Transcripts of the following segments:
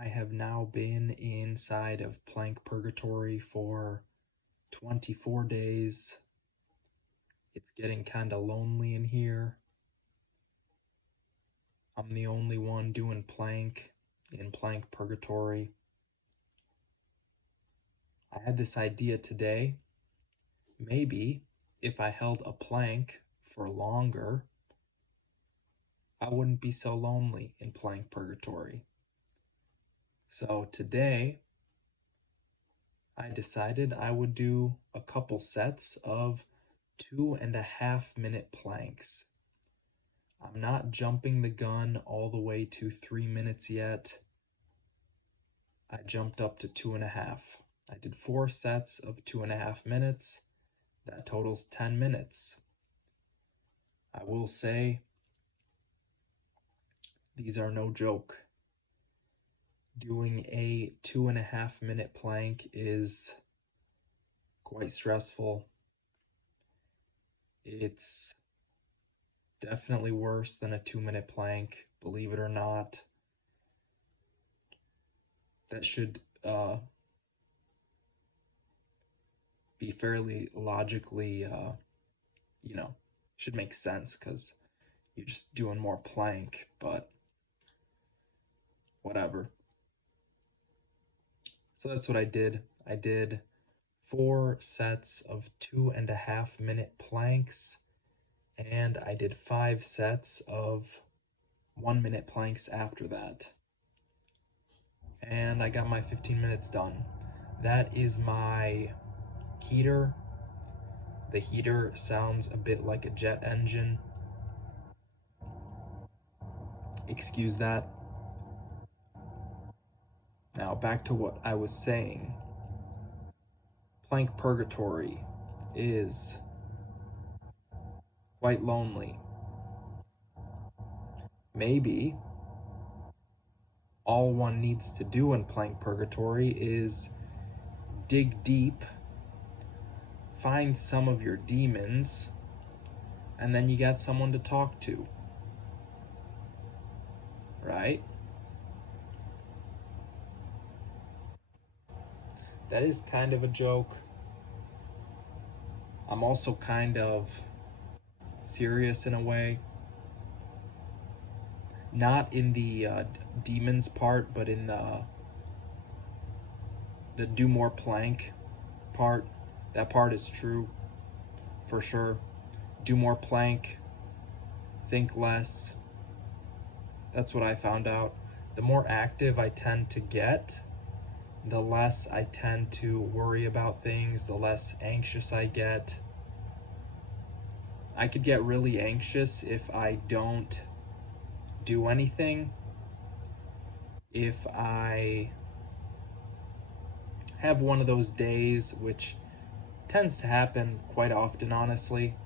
I have now been inside of plank purgatory for 24 days. It's getting kind of lonely in here. I'm the only one doing plank in plank purgatory. I had this idea today. Maybe if I held a plank for longer, I wouldn't be so lonely in plank purgatory. So today, I decided I would do a couple sets of 2.5 minute planks. I'm not jumping the gun all the way to 3 minutes yet. I jumped up to 2.5. I did 4 sets of 2.5 minutes. That totals 10 minutes. I will say, these are no joke. Doing a 2.5 minute plank is quite stressful. It's definitely worse than a 2-minute plank, believe it or not. That should be fairly logically, should make sense because you're just doing more plank, but whatever. So that's what I did. I did 4 sets of 2.5 minute planks, and I did 5 sets of 1 minute planks after that. And I got my 15 minutes done. That is my heater. The heater sounds a bit like a jet engine. Excuse that. Now back to what I was saying. Plank purgatory is quite lonely. Maybe all one needs to do in plank purgatory is dig deep, find some of your demons, and then you got someone to talk to, right? That is kind of a joke. I'm also kind of serious in a way. Not in the demons part, but in the do more plank part. That part is true, for sure. Do more plank, think less. That's what I found out. The more active I tend to get, the less I tend to worry about things, the less anxious I get. I could get really anxious if I don't do anything. If I have one of those days, which tends to happen quite often, honestly,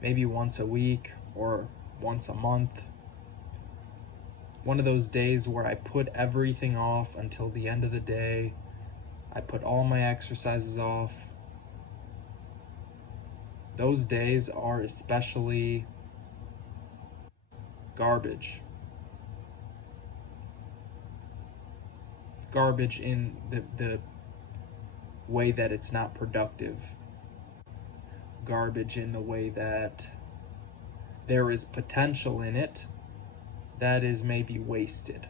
maybe once a week or once a month. One of those days where I put everything off until the end of the day. I put all my exercises off. Those days are especially garbage. Garbage in the way that it's not productive. Garbage in the way that there is potential in it that is maybe wasted.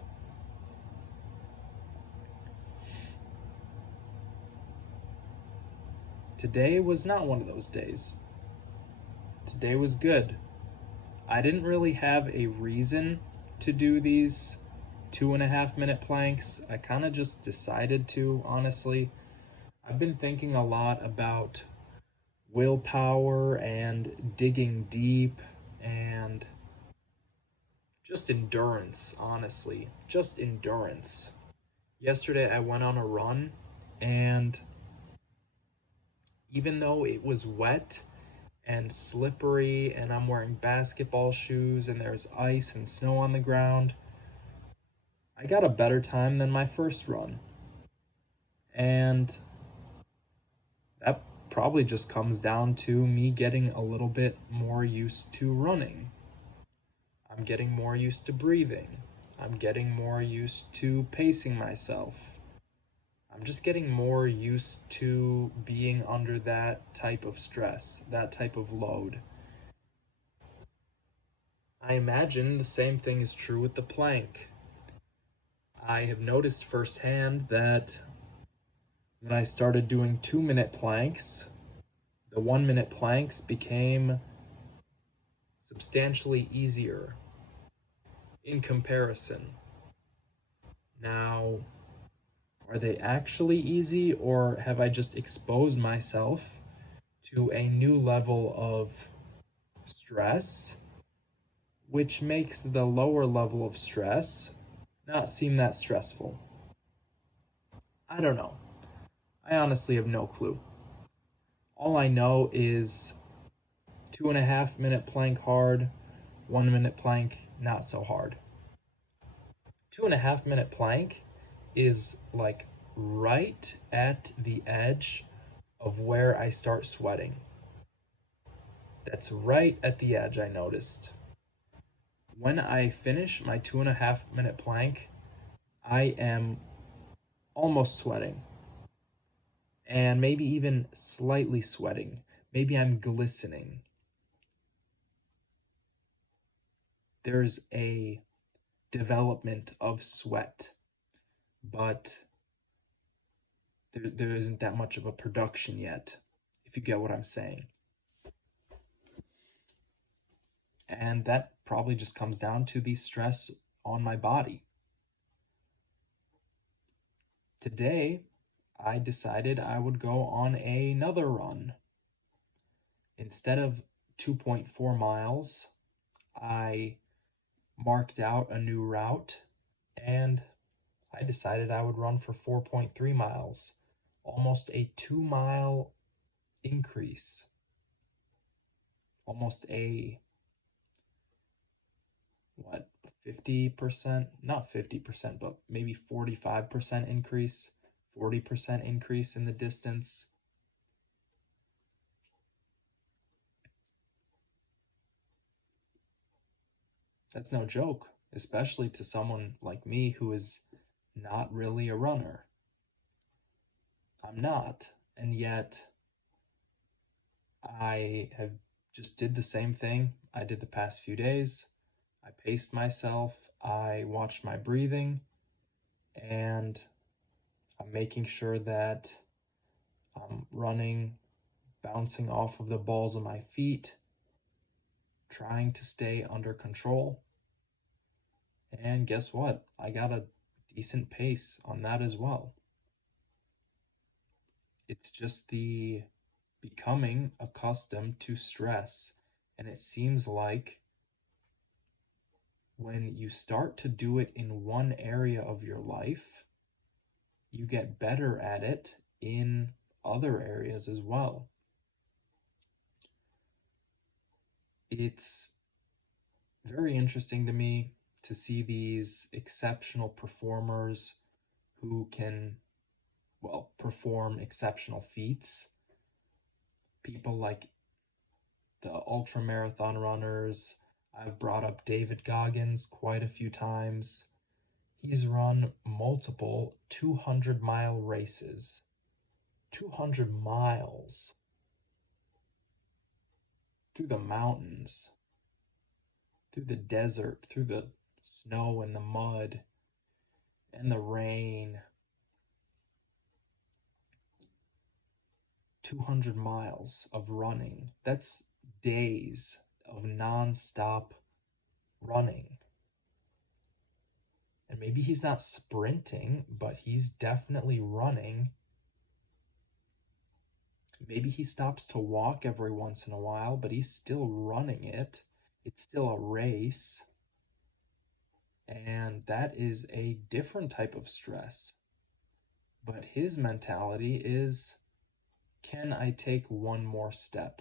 Today was not one of those days. Today was good. I didn't really have a reason to do these 2.5 minute planks. I kind of just decided to, honestly. I've been thinking a lot about willpower and digging deep and just endurance, honestly. Just endurance. Yesterday I went on a run, and even though it was wet and slippery and I'm wearing basketball shoes and there's ice and snow on the ground, I got a better time than my first run. And that probably just comes down to me getting a little bit more used to running. I'm getting more used to breathing. I'm getting more used to pacing myself. I'm just getting more used to being under that type of stress, that type of load. I imagine the same thing is true with the plank. I have noticed firsthand that when I started doing 2-minute planks, the 1-minute planks became substantially easier in comparison. Now, are they actually easy, or have I just exposed myself to a new level of stress, which makes the lower level of stress not seem that stressful? I don't know. I honestly have no clue. All I know is 2.5-minute plank hard, 1-minute plank not so hard. 2.5-minute plank is like right at the edge of where I start sweating. That's right at the edge, I noticed. When I finish my 2.5-minute plank, I am almost sweating, and maybe even slightly sweating. Maybe I'm glistening. There's a development of sweat, but there isn't that much of a production yet, if you get what I'm saying. And that probably just comes down to the stress on my body. Today, I decided I would go on another run. Instead of 2.4 miles, I marked out a new route and I decided I would run for 4.3 miles, almost a 2-mile increase, almost a, what, 50%, not 50%, but maybe 45% increase, 40% increase in the distance. That's no joke, especially to someone like me who is not really a runner. I'm not, and yet I have just did the same thing I did the past few days. I paced myself, I watched my breathing, and I'm making sure that I'm running, bouncing off of the balls of my feet, trying to stay under control. And guess what? I got a decent pace on that as well. It's just the becoming accustomed to stress. And it seems like when you start to do it in one area of your life, you get better at it in other areas as well. It's very interesting to me to see these exceptional performers who can, well, perform exceptional feats. People like the ultra marathon runners. I've brought up David Goggins quite a few times. He's run multiple 200-mile races. 200 miles through the mountains, through the desert, through the snow and the mud and the rain. 200 miles of running. That's days of non-stop running. And maybe he's not sprinting, but he's definitely running. Maybe he stops to walk every once in a while, but he's still running it. It's still a race. And that is a different type of stress. But his mentality is, can I take one more step?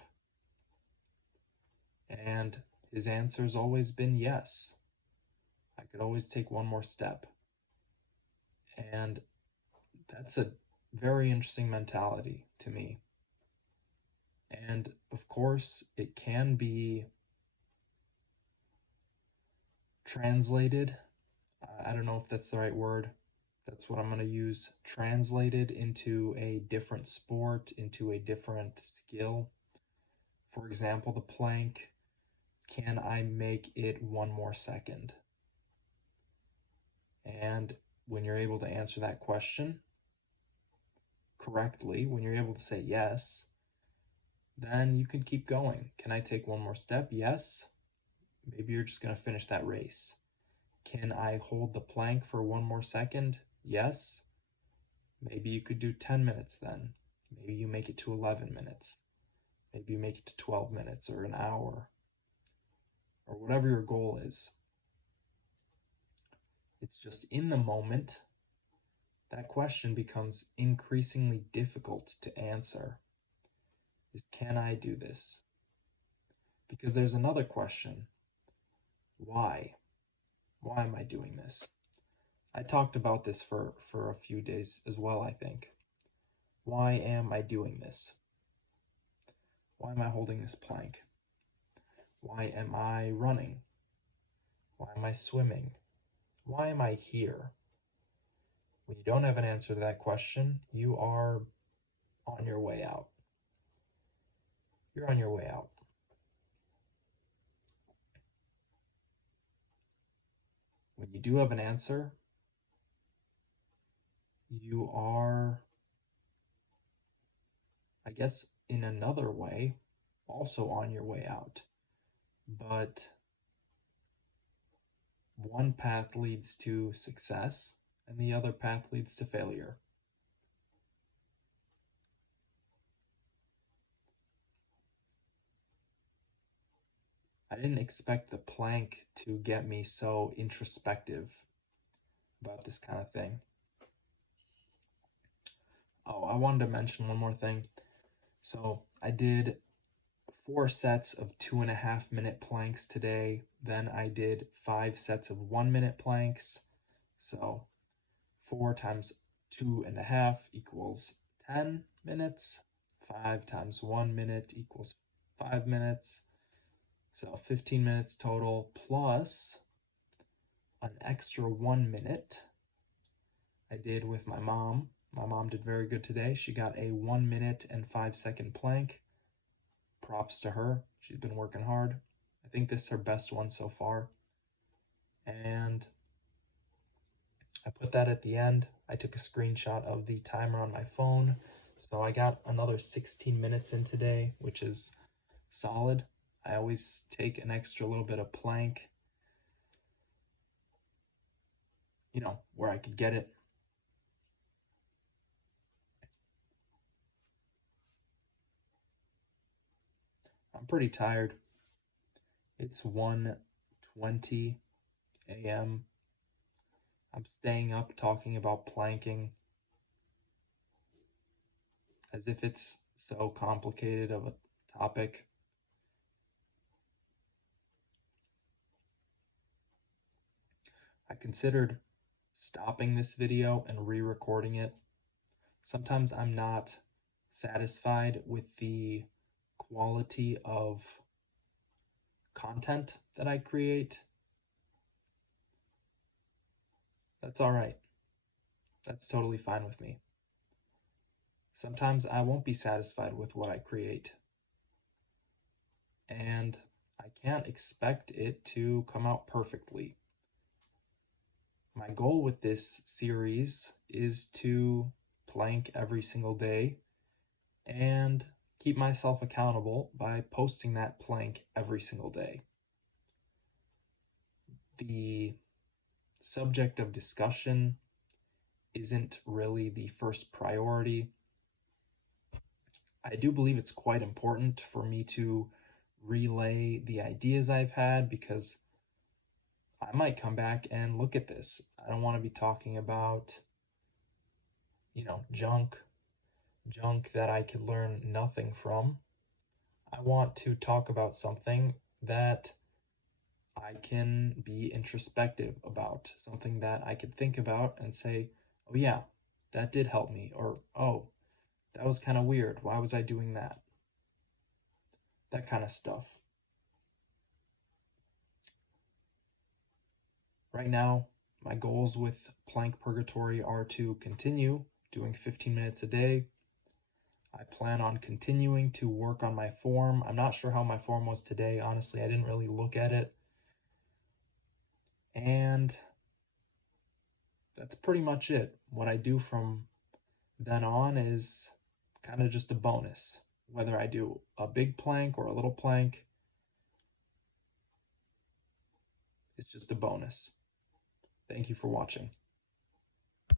And his answer's always been yes. I could always take one more step. And that's a very interesting mentality to me. And of course, it can be translated. I don't know if that's the right word. That's what I'm going to use translated into a different sport, into a different skill. For example, the plank, can I make it one more second? And when you're able to answer that question correctly, when you're able to say yes, then you can keep going. Can I take one more step? Yes. Maybe you're just going to finish that race. Can I hold the plank for one more second? Yes. Maybe you could do 10 minutes then. Maybe you make it to 11 minutes. Maybe you make it to 12 minutes or an hour or whatever your goal is. It's just in the moment, that question becomes increasingly difficult to answer. Is can I do this? Because there's another question. Why? Why am I doing this? I talked about this for a few days as well, I think. Why am I doing this? Why am I holding this plank? Why am I running? Why am I swimming? Why am I here? When you don't have an answer to that question, you are on your way out. You're on your way out. When you do have an answer, you are, I guess, in another way, also on your way out. But one path leads to success, and the other path leads to failure. I didn't expect the plank to get me so introspective about this kind of thing. Oh, I wanted to mention one more thing. So I did 4 sets of 2.5-minute planks today. Then I did 5 sets of 1-minute planks. So 4 times 2.5 equals 10 minutes. 5 times 1 minute equals 5 minutes. So 15 minutes total plus an extra 1 minute I did with my mom. My mom did very good today. She got a 1 minute and 5-second plank. Props to her. She's been working hard. I think this is her best one so far. And I put that at the end. I took a screenshot of the timer on my phone. So I got another 16 minutes in today, which is solid. I always take an extra little bit of plank, where I could get it. I'm pretty tired. It's 1:20 a.m. I'm staying up talking about planking as if it's so complicated of a topic. I considered stopping this video and re-recording it. Sometimes I'm not satisfied with the quality of content that I create. That's all right. That's totally fine with me. Sometimes I won't be satisfied with what I create. And I can't expect it to come out perfectly. My goal with this series is to plank every single day and keep myself accountable by posting that plank every single day. The subject of discussion isn't really the first priority. I do believe it's quite important for me to relay the ideas I've had because I might come back and look at this. I don't want to be talking about, junk that I could learn nothing from. I want to talk about something that I can be introspective about, something that I could think about and say, oh yeah, that did help me, or oh, that was kind of weird. Why was I doing that? That kind of stuff. Right now, My goals with Plank Purgatory are to continue doing 15 minutes a day. I plan on continuing to work on my form. I'm not sure how my form was today. Honestly, I didn't really look at it. And that's pretty much it. What I do from then on is kind of just a bonus. Whether I do a big plank or a little plank, it's just a bonus. Thank you for watching.